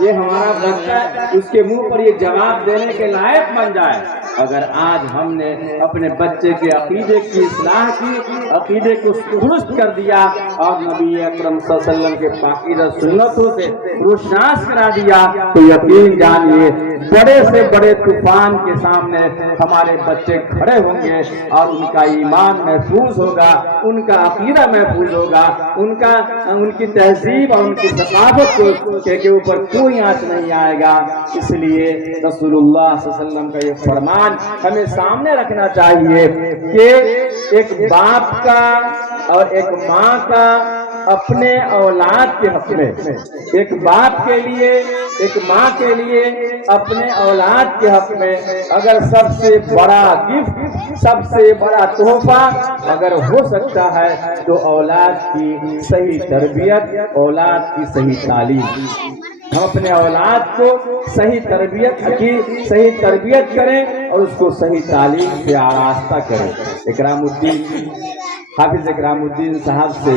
یہ ہمارا بچہ اس کے منہ پر یہ جواب دینے کے لائق بن جائے۔ اگر آج ہم نے اپنے بچے کے عقیدے کی اصلاح کی، عقیدے کو درست کر دیا اور نبی اکرم صلی اللہ علیہ وسلم کے پاکیزہ سنتوں سے روشناس کرا دیا، تو یقین جانیے بڑے سے بڑے طوفان کے سامنے ہمارے بچے کھڑے ہوں گے اور ان کا ایمان محفوظ ہوگا، ان کا عقیدہ محفوظ ہوگا، ان کی تہذیب اور ان کی ثقافت کے اوپر کوئی آنچ نہیں آئے گا۔ اس لیے رسول اللہ صلی اللہ علیہ وسلم کا یہ فرمان ہمیں سامنے رکھنا چاہیے کہ ایک باپ کا اور ایک ماں کا اپنے اولاد کے حق میں، ایک باپ کے لیے ایک ماں کے لیے اپنے اولاد کے حق میں اگر سب سے بڑا گفٹ، سب سے بڑا تحفہ اگر ہو سکتا ہے تو اولاد کی صحیح تربیت، اولاد کی صحیح تعلیم۔ ہم اپنے اولاد کو صحیح تربیت کریں اور اس کو صحیح تعلیم سے آراستہ کریں۔ حافظ اکرام الدین صاحب سے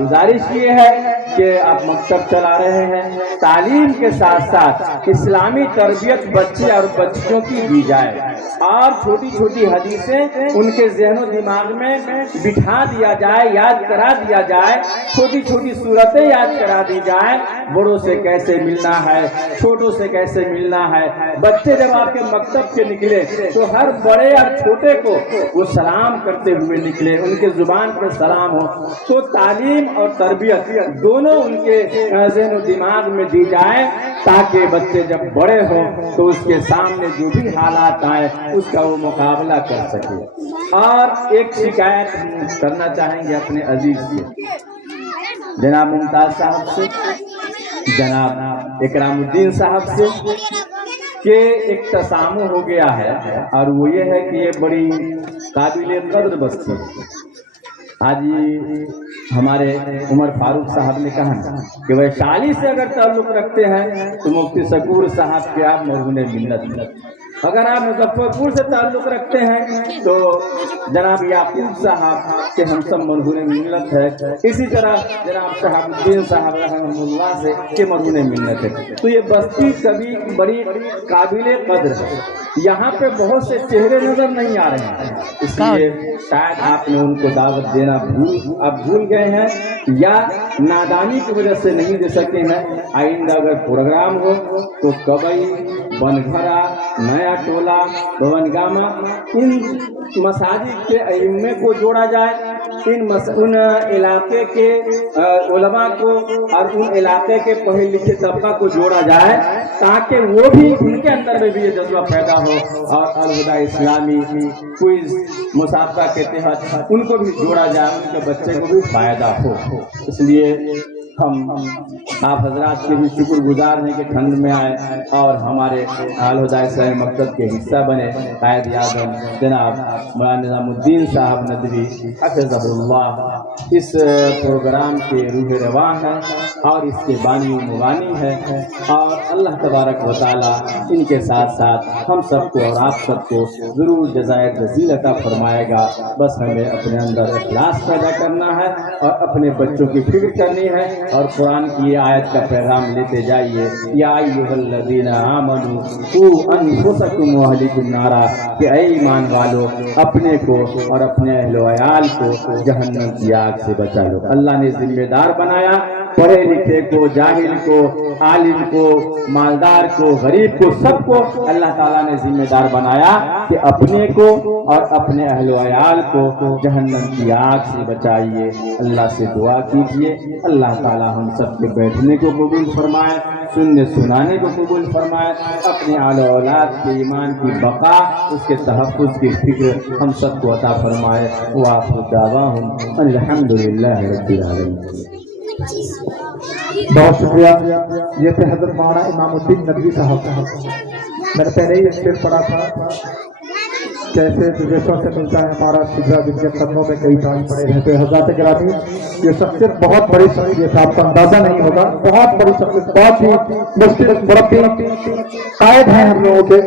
گزارش یہ ہے کہ آپ مکتب چلا رہے ہیں، تعلیم کے ساتھ ساتھ اسلامی تربیت بچے اور بچیوں کی دی جائے اور چھوٹی چھوٹی حدیثیں ان کے ذہن و دماغ میں بٹھا دیا جائے، یاد کرا دیا جائے، چھوٹی چھوٹی صورتیں یاد کرا دی جائے، بڑوں سے کیسے ملنا ہے، چھوٹوں سے کیسے ملنا ہے۔ بچے جب آپ کے مکتب کے نکلے تو ہر بڑے اور چھوٹے کو وہ سلام کرتے ہوئے نکلے، ان کے زبان پر سلام ہو۔ تو تعلیم اور تربیت دونوں ان کے ذہن و دماغ میں دی جائے تاکہ بچے جب بڑے ہوں تو اس کے سامنے جو بھی حالات آئے اس کا وہ مقابلہ کر سکے۔ اور ایک شکایت ہم کرنا چاہیں گے اپنے عزیز سے، جناب ممتاز صاحب سے، جناب اکرام الدین صاحب سے، کہ ایک تسامح ہو گیا ہے اور وہ یہ ہے کہ یہ بڑی قابل قدر بستی ہے۔ آج ہمارے عمر فاروق صاحب نے کہا کہ ویشالی سے اگر تعلق رکھتے ہیں تو مفتی سکور صاحب کے آپ مرہون ملت، اگر آپ مظفر پور سے تعلق رکھتے ہیں تو جناب یعقوب صاحب کے ہم سب مرہون ملت ہے، اسی طرح جناب شہاب الدین صاحب رحمہ اللہ سے کے مرہون ملت ہے۔ تو یہ بستی کبھی بڑی قابل قدر ہے، یہاں پہ بہت سے چہرے نظر نہیں آ رہے ہیں، اس لیے شاید آپ نے ان کو دعوت دینا بھول گئے ہیں یا نادانی کی وجہ سے نہیں دے سکے ہیں۔ آئندہ اگر پروگرام ہو تو کبئی، بنگھرا، نیا ٹولہ، بونگامہ، ان مساجد کے ائمے کو جوڑا جائے، ان علاقے کے علماء کو اور ان علاقے کے پڑھے لکھے طبقہ کو جوڑا جائے تاکہ وہ بھی ان کے اندر میں بھی یہ جذبہ پیدا ہو اور الہدیٰ اسلامی کوئز مسابقہ کے تحت ان کو بھی جوڑا جائے، ان کے بچے کو بھی فائدہ ہو۔ اس لیے ہم آپ حضرات کے بھی شکر گزار ہیں کہ ٹھنڈ میں آئے اور ہمارے الہدیٰ اسلامی مکتب کے حصہ بنے۔ قائد اعظم جناب مولانا نظام الدین صاحب ندوی حفظہ اللہ اس پروگرام کے روح رواں ہیں اور اس کے بانی و مبانی ہے، اور اللہ تبارک و تعالی ان کے ساتھ ساتھ ہم سب کو اور آپ سب کو ضرور جزائے جزیل عطا فرمائے گا۔ بس ہمیں اپنے اندر اخلاص پیدا کرنا ہے اور اپنے بچوں کی فکر کرنی ہے اور قرآن کی آیت کا پیغام لیتے جائیے، یا ایھا الذین آمنوا قوا انفسکم واہلکم نارا، کہ اے ایمان والو اپنے کو اور اپنے اہل و عیال کو جہنم کی آگ سے بچا لو۔ اللہ نے ذمہ دار بنایا پڑھے لکھے کو، جاہل کو، عالم کو، مالدار کو، غریب کو، سب کو اللہ تعالیٰ نے ذمہ دار بنایا کہ اپنے کو اور اپنے اہل و عیال کو جہنم کی آگ سے بچائیے۔ اللہ سے دعا کیجیے اللہ تعالیٰ ہم سب کے بیٹھنے کو قبول فرمائے، سننے سنانے کو قبول فرمائے، اپنے آل و اولاد کے ایمان کی بقا، اس کے تحفظ کی فکر ہم سب کو عطا فرمائے۔ وآخر دعواہم الحمدللہ رب العالمین۔ بہت شکریہ۔ یہ تھے حضرت مولانا امام الدین ندوی صاحب۔ میں نے پہلے ہی اسٹیج پڑھا تھا کیسے ویسوں سے ملتا ہے ہمارا سجدہ، جن کے قدموں میں کئی سال پڑے رہتے ہیں۔ حضرات گرامی، یہ شخصیت بہت بڑی شخصیت ہے، آپ کو اندازہ نہیں ہوگا، بہت بڑی شخصیت، بہت ہی مشکل مربی قائد ہیں ہم لوگوں کے۔